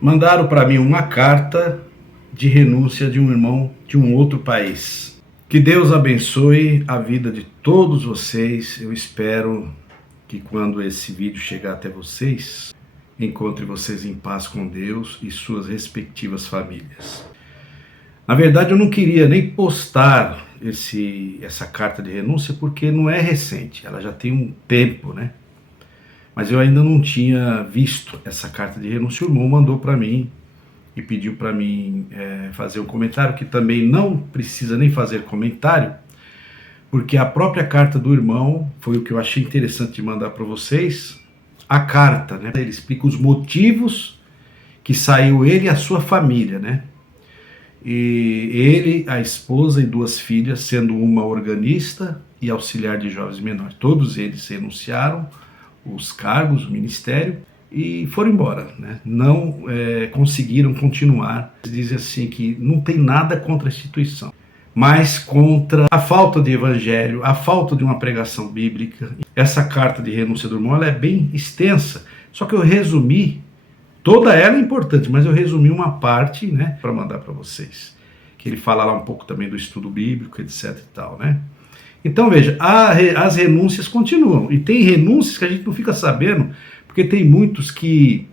Mandaram para mim uma carta de renúncia de um irmão de um outro país. Que Deus abençoe a vida de todos vocês. Eu espero que quando esse vídeo chegar até vocês, encontre vocês em paz com Deus e suas respectivas famílias. Na verdade, eu não queria nem postar essa carta de renúncia porque não é recente, ela já tem um tempo, né? Mas eu ainda não tinha visto essa carta de renúncia. O irmão mandou para mim e pediu para mim fazer um comentário, que também não precisa nem fazer comentário, porque a própria carta do irmão foi o que eu achei interessante de mandar para vocês. A carta, né? Ele explica os motivos que saiu ele e a sua família, né? E ele, a esposa e 2 filhas, sendo uma organista e auxiliar de jovens menores. Todos eles renunciaram os cargos, o ministério, e foram embora, né? Não conseguiram continuar. Dizem assim que não tem nada contra a instituição, mas contra a falta de evangelho, a falta de uma pregação bíblica. Essa carta de renúncia do irmão, ela é bem extensa, só que eu resumi, toda ela é importante, mas eu resumi uma parte, né, para mandar para vocês, que ele fala lá um pouco também do estudo bíblico, etc e tal, né? Então veja, as renúncias continuam, e tem renúncias que a gente não fica sabendo, porque tem muitos que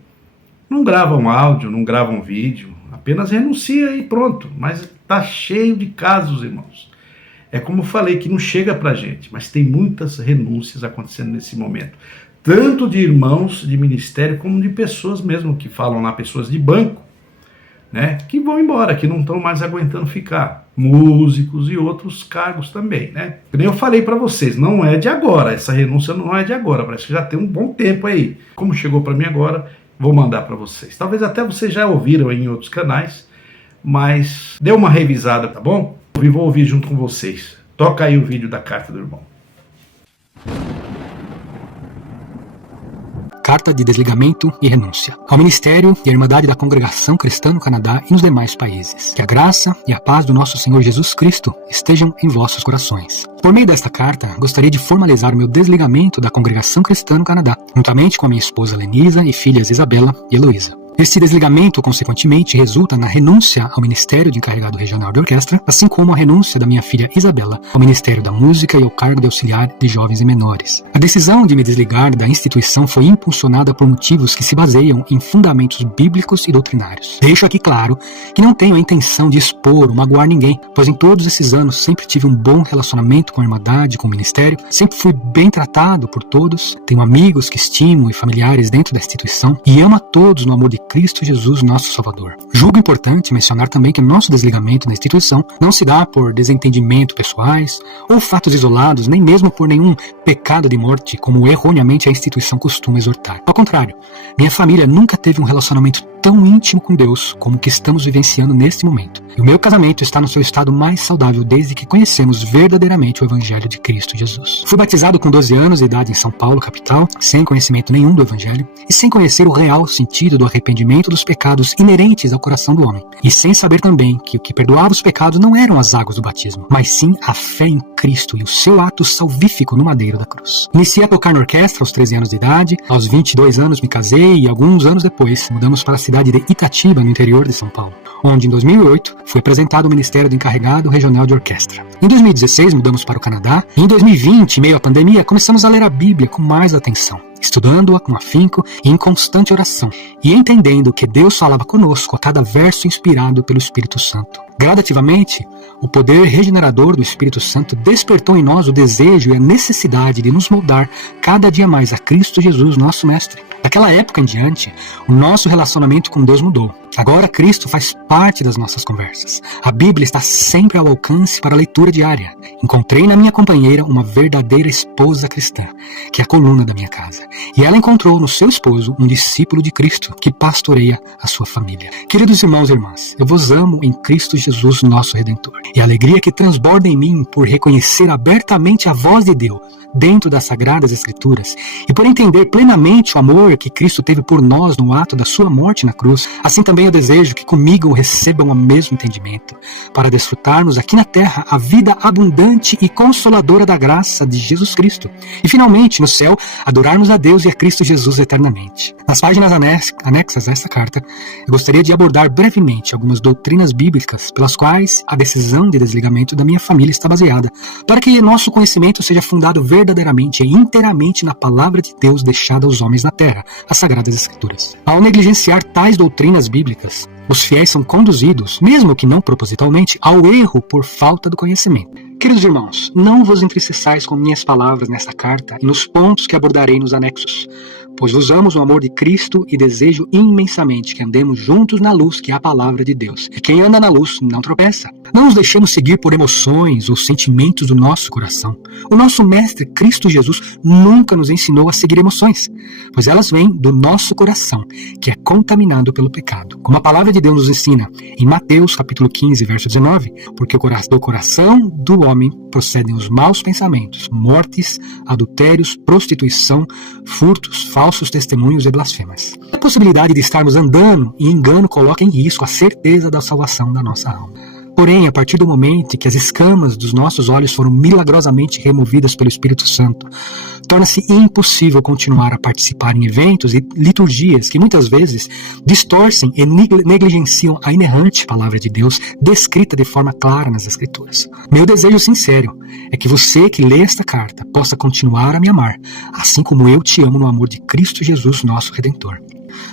não gravam áudio, não gravam vídeo, apenas renuncia e pronto. Mas está cheio de casos, irmãos. É como eu falei, que não chega para a gente, mas tem muitas renúncias acontecendo nesse momento. Tanto de irmãos de ministério, como de pessoas mesmo, que falam lá, pessoas de banco, né, que vão embora, que não estão mais aguentando ficar. Músicos e outros cargos também, né? Que nem eu falei para vocês, não é de agora, essa renúncia não é de agora, parece que já tem um bom tempo aí. Como chegou para mim agora, vou mandar para vocês. Talvez até vocês já ouviram em outros canais, mas dê uma revisada, tá bom? Eu vou ouvir junto com vocês. Toca aí o vídeo da carta do irmão. Carta de desligamento e renúncia ao Ministério e à Irmandade da Congregação Cristã no Canadá e nos demais países. Que a graça e a paz do nosso Senhor Jesus Cristo estejam em vossos corações. Por meio desta carta, gostaria de formalizar o meu desligamento da Congregação Cristã no Canadá, juntamente com a minha esposa Lenisa e filhas Isabela e Heloísa. Este desligamento, consequentemente, resulta na renúncia ao Ministério de Encarregado Regional de Orquestra, assim como a renúncia da minha filha Isabela ao Ministério da Música e ao cargo de auxiliar de jovens e menores. A decisão de me desligar da instituição foi impulsionada por motivos que se baseiam em fundamentos bíblicos e doutrinários. Deixo aqui claro que não tenho a intenção de expor ou magoar ninguém, pois em todos esses anos sempre tive um bom relacionamento com a Irmandade, com o Ministério, sempre fui bem tratado por todos, tenho amigos que estimo e familiares dentro da instituição e amo a todos no amor de Cristo Jesus, nosso Salvador. Julgo importante mencionar também que o nosso desligamento da instituição não se dá por desentendimento pessoais ou fatos isolados, nem mesmo por nenhum pecado de morte, como erroneamente a instituição costuma exortar. Ao contrário, minha família nunca teve um relacionamento tão íntimo com Deus como o que estamos vivenciando neste momento. E o meu casamento está no seu estado mais saudável desde que conhecemos verdadeiramente o Evangelho de Cristo Jesus. Fui batizado com 12 anos de idade em São Paulo, capital, sem conhecimento nenhum do Evangelho e sem conhecer o real sentido do arrependimento dos pecados inerentes ao coração do homem. E sem saber também que o que perdoava os pecados não eram as águas do batismo, mas sim a fé em Cristo e o seu ato salvífico no madeiro da cruz. Iniciei a tocar na orquestra aos 13 anos de idade, aos 22 anos me casei e alguns anos depois mudamos para a cidade de Itatiba, no interior de São Paulo, onde em 2008 foi apresentado ao Ministério do Encarregado Regional de Orquestra. Em 2016 mudamos para o Canadá e em 2020, em meio à pandemia, começamos a ler a Bíblia com mais atenção, estudando-a com afinco e em constante oração, e entendendo que Deus falava conosco a cada verso inspirado pelo Espírito Santo. Gradativamente, o poder regenerador do Espírito Santo despertou em nós o desejo e a necessidade de nos moldar cada dia mais a Cristo Jesus, nosso Mestre. Daquela época em diante, o nosso relacionamento com Deus mudou. Agora Cristo faz parte das nossas conversas. A Bíblia está sempre ao alcance para a leitura diária. Encontrei na minha companheira uma verdadeira esposa cristã, que é a coluna da minha casa. E ela encontrou no seu esposo um discípulo de Cristo, que pastoreia a sua família. Queridos irmãos e irmãs, eu vos amo em Cristo Jesus, nosso Redentor. E a alegria que transborda em mim por reconhecer abertamente a voz de Deus dentro das Sagradas Escrituras e por entender plenamente o amor que Cristo teve por nós no ato da sua morte na cruz, assim também eu desejo que comigo recebam o mesmo entendimento, para desfrutarmos aqui na terra a vida abundante e consoladora da graça de Jesus Cristo, e finalmente no céu adorarmos a a Deus e a Cristo Jesus eternamente. Nas páginas anexas a esta carta, eu gostaria de abordar brevemente algumas doutrinas bíblicas pelas quais a decisão de desligamento da minha família está baseada, para que nosso conhecimento seja fundado verdadeiramente e inteiramente na palavra de Deus deixada aos homens na terra, as Sagradas Escrituras. Ao negligenciar tais doutrinas bíblicas, os fiéis são conduzidos, mesmo que não propositalmente, ao erro por falta do conhecimento. Queridos irmãos, não vos entristeçais com minhas palavras nesta carta e nos pontos que abordarei nos anexos, pois vos amo o amor de Cristo e desejo imensamente que andemos juntos na luz que é a palavra de Deus. E quem anda na luz não tropeça. Não nos deixemos seguir por emoções ou sentimentos do nosso coração. O nosso Mestre Cristo Jesus nunca nos ensinou a seguir emoções, pois elas vêm do nosso coração, que é contaminado pelo pecado. Como a palavra de Deus nos ensina em Mateus capítulo 15, verso 19, porque do coração do homem procedem os maus pensamentos, mortes, adultérios, prostituição, furtos, falsos testemunhos e blasfemas. A possibilidade de estarmos andando em engano coloca em risco a certeza da salvação da nossa alma. Porém, a partir do momento em que as escamas dos nossos olhos foram milagrosamente removidas pelo Espírito Santo, torna-se impossível continuar a participar em eventos e liturgias que muitas vezes distorcem e negligenciam a inerrante palavra de Deus descrita de forma clara nas Escrituras. Meu desejo sincero é que você que lê esta carta possa continuar a me amar, assim como eu te amo no amor de Cristo Jesus, nosso Redentor.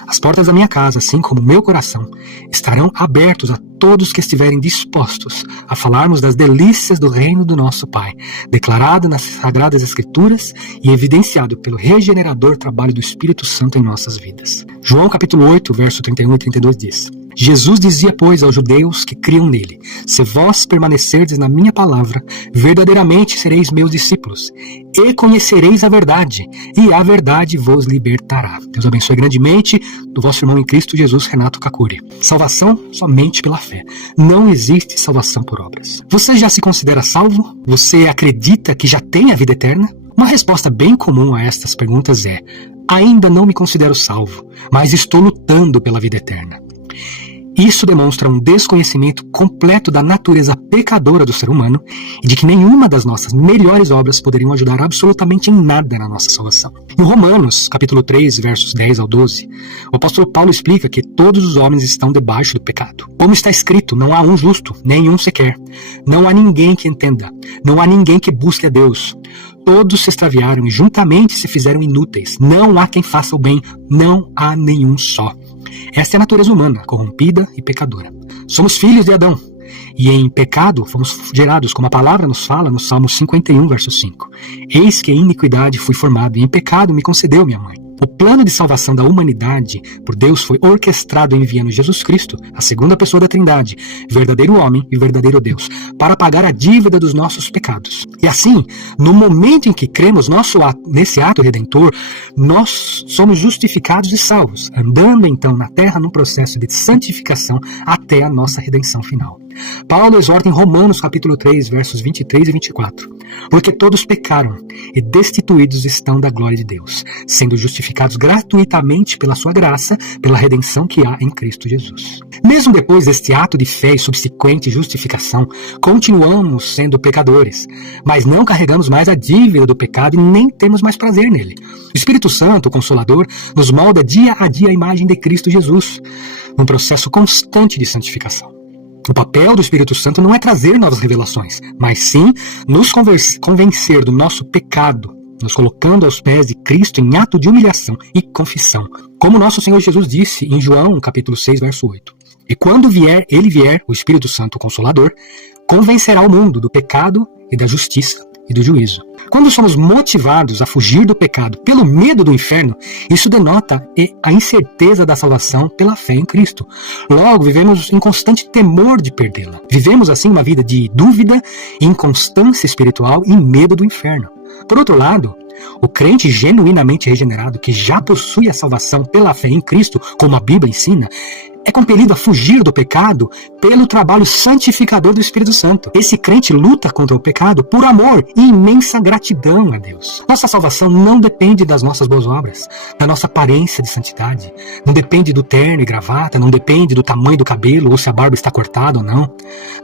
As portas da minha casa, assim como o meu coração, estarão abertos a todos que estiverem dispostos a falarmos das delícias do reino do nosso Pai, declarado nas Sagradas Escrituras e evidenciado pelo regenerador trabalho do Espírito Santo em nossas vidas. João capítulo 8, verso 31 e 32 diz: Jesus dizia, pois, aos judeus que criam nele: se vós permanecerdes na minha palavra, verdadeiramente sereis meus discípulos, e conhecereis a verdade, e a verdade vos libertará. Deus abençoe grandemente do vosso irmão em Cristo Jesus, Renato Kakuri. Salvação somente pela fé. Não existe salvação por obras. Você já se considera salvo? Você acredita que já tem a vida eterna? Uma resposta bem comum a estas perguntas é: ainda não me considero salvo, mas estou lutando pela vida eterna. Isso demonstra um desconhecimento completo da natureza pecadora do ser humano e de que nenhuma das nossas melhores obras poderiam ajudar absolutamente em nada na nossa salvação. Em Romanos, capítulo 3, versos 10 ao 12, o apóstolo Paulo explica que todos os homens estão debaixo do pecado. Como está escrito, não há um justo, nenhum sequer. Não há ninguém que entenda, não há ninguém que busque a Deus. Todos se extraviaram e juntamente se fizeram inúteis. Não há quem faça o bem, não há nenhum só. Esta é a natureza humana, corrompida e pecadora. Somos filhos de Adão, e em pecado fomos gerados, como a palavra nos fala no Salmo 51, verso 5. Eis que em iniquidade fui formado, e em pecado me concedeu minha mãe. O plano de salvação da humanidade por Deus foi orquestrado enviando Jesus Cristo, a segunda pessoa da Trindade, verdadeiro homem e verdadeiro Deus, para pagar a dívida dos nossos pecados. E assim, no momento em que cremos nesse ato redentor, nós somos justificados e salvos, andando então na terra num processo de santificação até a nossa redenção final. Paulo exorta em Romanos capítulo 3, versos 23 e 24. Porque todos pecaram e destituídos estão da glória de Deus, sendo justificados gratuitamente pela sua graça, pela redenção que há em Cristo Jesus. Mesmo depois deste ato de fé e subsequente justificação, continuamos sendo pecadores, mas não carregamos mais a dívida do pecado e nem temos mais prazer nele. O Espírito Santo, o Consolador, nos molda dia a dia a imagem de Cristo Jesus, num processo constante de santificação. O papel do Espírito Santo não é trazer novas revelações, mas sim nos convencer do nosso pecado, nos colocando aos pés de Cristo em ato de humilhação e confissão. Como nosso Senhor Jesus disse em João, capítulo 6, verso 8. E quando ele vier, o Espírito Santo, o Consolador, convencerá o mundo do pecado e da justiça e do juízo. Quando somos motivados a fugir do pecado pelo medo do inferno, isso denota a incerteza da salvação pela fé em Cristo. Logo, vivemos em constante temor de perdê-la. Vivemos assim uma vida de dúvida, inconstância espiritual e medo do inferno. Por outro lado, o crente genuinamente regenerado, que já possui a salvação pela fé em Cristo, como a Bíblia ensina, é compelido a fugir do pecado pelo trabalho santificador do Espírito Santo. Esse crente luta contra o pecado por amor e imensa gratidão a Deus. Nossa salvação não depende das nossas boas obras, da nossa aparência de santidade, não depende do terno e gravata, não depende do tamanho do cabelo ou se a barba está cortada ou não.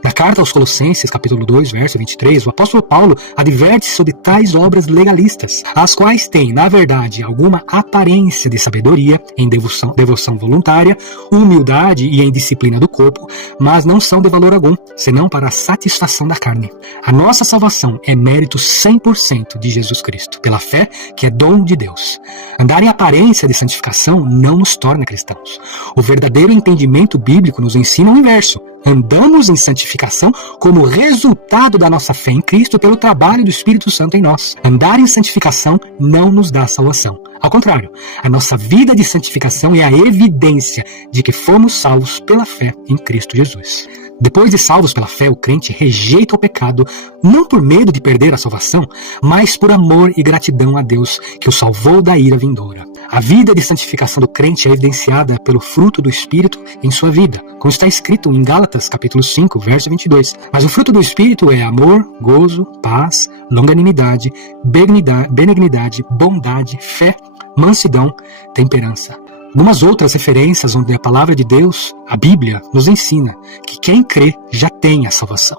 Na carta aos Colossenses, capítulo 2, verso 23, o apóstolo Paulo adverte sobre tais obras legalistas, as quais têm, na verdade, alguma aparência de sabedoria, em devoção voluntária, humildade e em disciplina do corpo, mas não são de valor algum, senão para a satisfação da carne. A nossa salvação é mérito 100% de Jesus Cristo, pela fé que é dom de Deus. Andar em aparência de santificação não nos torna cristãos. O verdadeiro entendimento bíblico nos ensina o inverso. Andamos em santificação como resultado da nossa fé em Cristo pelo trabalho do Espírito Santo em nós. Andar em santificação não nos dá salvação. Ao contrário, a nossa vida de santificação é a evidência de que fomos salvos pela fé em Cristo Jesus. Depois de salvos pela fé, o crente rejeita o pecado, não por medo de perder a salvação, mas por amor e gratidão a Deus, que o salvou da ira vindoura. A vida de santificação do crente é evidenciada pelo fruto do Espírito em sua vida, como está escrito em Gálatas, capítulo 5, verso 22. Mas o fruto do Espírito é amor, gozo, paz, longanimidade, benignidade, bondade, fé, mansidão, temperança. Algumas outras referências onde a palavra de Deus, a Bíblia, nos ensina que quem crê já tem a salvação.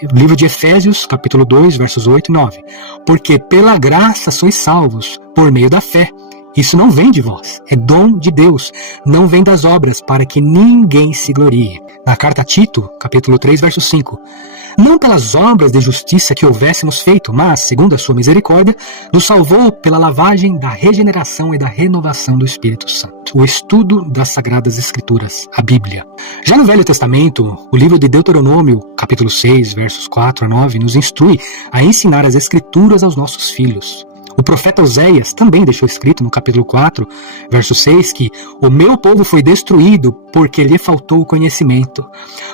O livro de Efésios, capítulo 2, versos 8 e 9. Porque pela graça sois salvos, por meio da fé. Isso não vem de vós, é dom de Deus, não vem das obras, para que ninguém se glorie. Na carta a Tito, capítulo 3, verso 5. Não pelas obras de justiça que houvéssemos feito, mas, segundo a sua misericórdia, nos salvou pela lavagem da regeneração e da renovação do Espírito Santo. O estudo das Sagradas Escrituras, a Bíblia. Já no Velho Testamento, o livro de Deuteronômio, capítulo 6, versos 4 a 9, nos instrui a ensinar as Escrituras aos nossos filhos. O profeta Oséias também deixou escrito no capítulo 4, verso 6, que o meu povo foi destruído porque lhe faltou o conhecimento.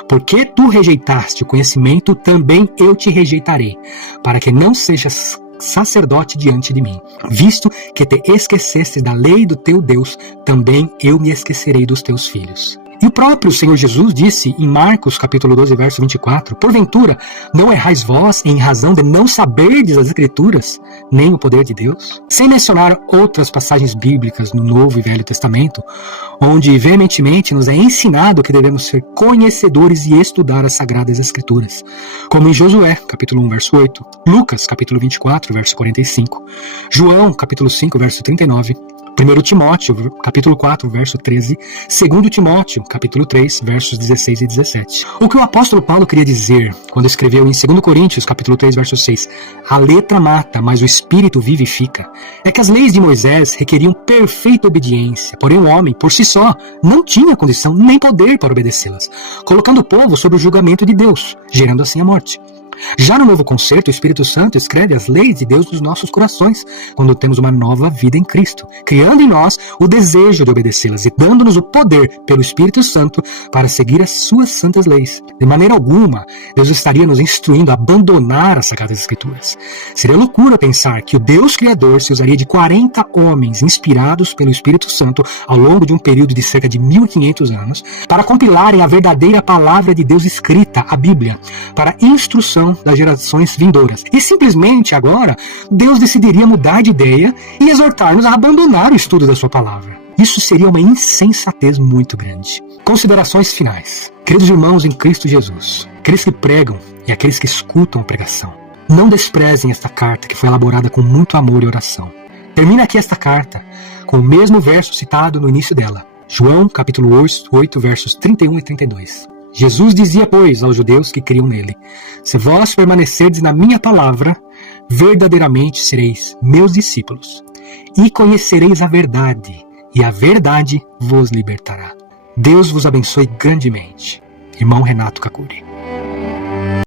Porque tu rejeitaste o conhecimento, também eu te rejeitarei, para que não sejas sacerdote diante de mim. Visto que te esqueceste da lei do teu Deus, também eu me esquecerei dos teus filhos. E o próprio Senhor Jesus disse em Marcos capítulo 12, verso 24, porventura, não errais vós em razão de não saberdes as Escrituras, nem o poder de Deus? Sem mencionar outras passagens bíblicas no Novo e Velho Testamento, onde veementemente nos é ensinado que devemos ser conhecedores e estudar as Sagradas Escrituras, como em Josué, capítulo 1, verso 8, Lucas, capítulo 24, verso 45, João, capítulo 5, verso 39, 1 Timóteo, capítulo 4, verso 13, 2 Timóteo, capítulo 3, versos 16 e 17. O que o apóstolo Paulo queria dizer quando escreveu em 2 Coríntios, capítulo 3, verso 6, a letra mata, mas o espírito vivifica, é que as leis de Moisés requeriam perfeita obediência, porém o homem, por si só, não tinha condição nem poder para obedecê-las, colocando o povo sob o julgamento de Deus, gerando assim a morte. Já no Novo Concerto, o Espírito Santo escreve as leis de Deus nos nossos corações, quando temos uma nova vida em Cristo, criando em nós o desejo de obedecê-las e dando-nos o poder pelo Espírito Santo para seguir as suas santas leis. De maneira alguma, Deus estaria nos instruindo a abandonar as Sagradas Escrituras. Seria loucura pensar que o Deus Criador se usaria de 40 homens inspirados pelo Espírito Santo ao longo de um período de cerca de 1500 anos para compilarem a verdadeira palavra de Deus escrita, a Bíblia, para instrução das gerações vindouras. E simplesmente agora, Deus decidiria mudar de ideia e exortar-nos a abandonar o estudo da sua palavra. Isso seria uma insensatez muito grande. Considerações finais. Queridos irmãos em Cristo Jesus, aqueles que pregam e aqueles que escutam a pregação, não desprezem esta carta que foi elaborada com muito amor e oração. Termina aqui esta carta com o mesmo verso citado no início dela. João, capítulo 8, versos 31 e 32. Jesus dizia, pois, aos judeus que criam nele, se vós permanecerdes na minha palavra, verdadeiramente sereis meus discípulos, e conhecereis a verdade, e a verdade vos libertará. Deus vos abençoe grandemente. Irmão Renato Kakuri.